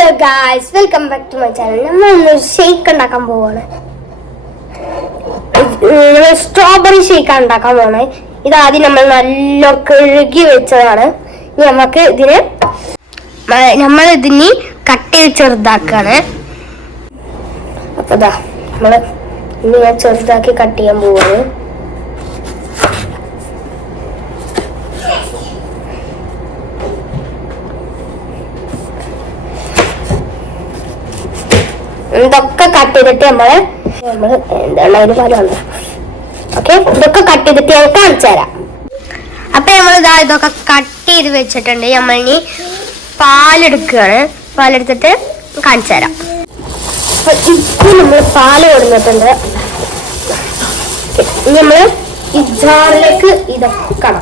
Hello guys, welcome back to my channel. നമ്മൾ shake ഉണ്ടാക്കാൻ പോവാണ്. സ്ട്രോബെറി ഷേക്ക് ഉണ്ടാക്കാൻ പോവാണ്. ഇതാദ്യം നമ്മൾ നല്ല കഴുകി വെച്ചതാണ്. ഇനി നമുക്ക് ഇതിന് കട്ട് ചെയ്ത് ചെറുതാക്കാണ്. അപ്പൊ നമ്മള് ഇനി ഞാൻ ചെറുതാക്കി കട്ട് ചെയ്യാൻ പോവാണ്. ഇതൊക്കെ കട്ട് ചെയ്തിട്ട് നമ്മള് എന്താണ് അതിന് ഫലമുണ്ട്. ഓക്കെ, ഇതൊക്കെ കട്ട് ചെയ്തിട്ട് ഞാൻ കാണിച്ചു തരാം. അപ്പൊ നമ്മൾ ഇതൊക്കെ കട്ട് ചെയ്ത് വെച്ചിട്ടുണ്ട്. നമ്മളിനി പാലെടുക്കുകയാണ്. പാലെടുത്തിട്ട് കാണിച്ചു തരാം. അപ്പൊ ഇപ്പൊ നമ്മൾ പാല് കൊടുത്തിട്ടുണ്ട്. ഇനി നമ്മള് ഈ ജാറിലേക്ക് ഇതൊക്കെ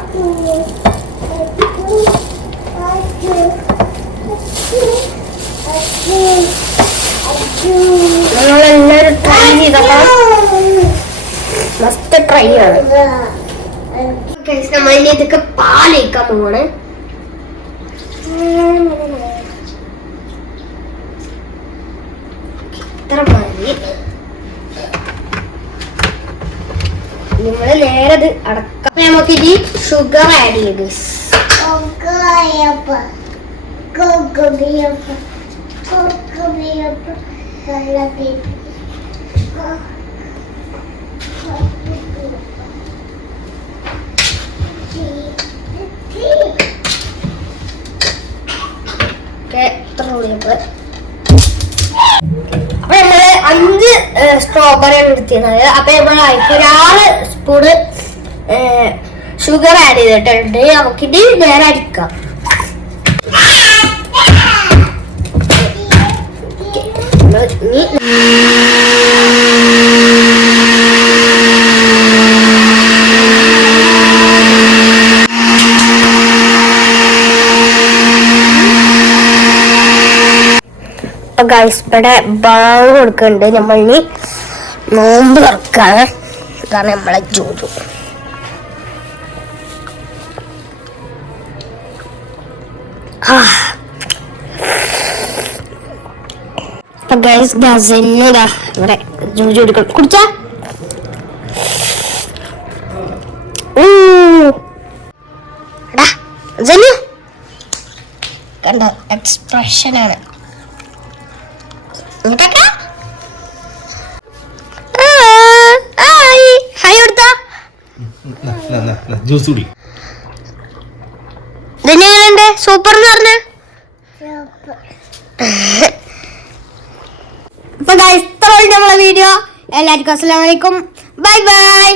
നിങ്ങളെല്ലാവരും ട്രൈ ചെയ്തപ്പോൾ മസ്റ്റ് ട്രൈ ആണ്. നമ്മൾ ഇനി ഇതൊക്കെ പാലൊഴിക്കാൻ പോവാണ്. ഇത്ര മതി. നമ്മള് നേരെ ഇത് അടക്കാം. നമുക്ക് ഇനി ഷുഗർ ആഡ് ചെയ്ത് അപ്പൊ നമ്മള് 5 സ്ട്രോബെറിയാണ് എടുത്തിരുന്നത്. അപ്പൊ നമ്മൾ ഒരു 6 സ്പൂണ് ഷുഗർ ആഡ് ചെയ്തിട്ടുണ്ട്. നമുക്കിത് നേരെ അടിക്കാം. ഗൈസ്, ഇവിടെ ബാങ്ക് കൊടുക്കുന്നുണ്ട്. നമ്മളിനി നോമ്പ് തുറക്കാണ്. ഇതാണ് നമ്മളെ ജോലി. ഇവിടെ ജൂജു എടുക്കണം. കുടിച്ചാ കണ്ടോ എക്സ്പ്രഷനാണ്. സൂപ്പർ എന്ന് പറഞ്ഞ അപ്പൊ ഗൈസ്, ഇത്രയുള്ള നമ്മളെ വീഡിയോ. എല്ലാവർക്കും അസ്സലാമു അലൈക്കും. Bye bye.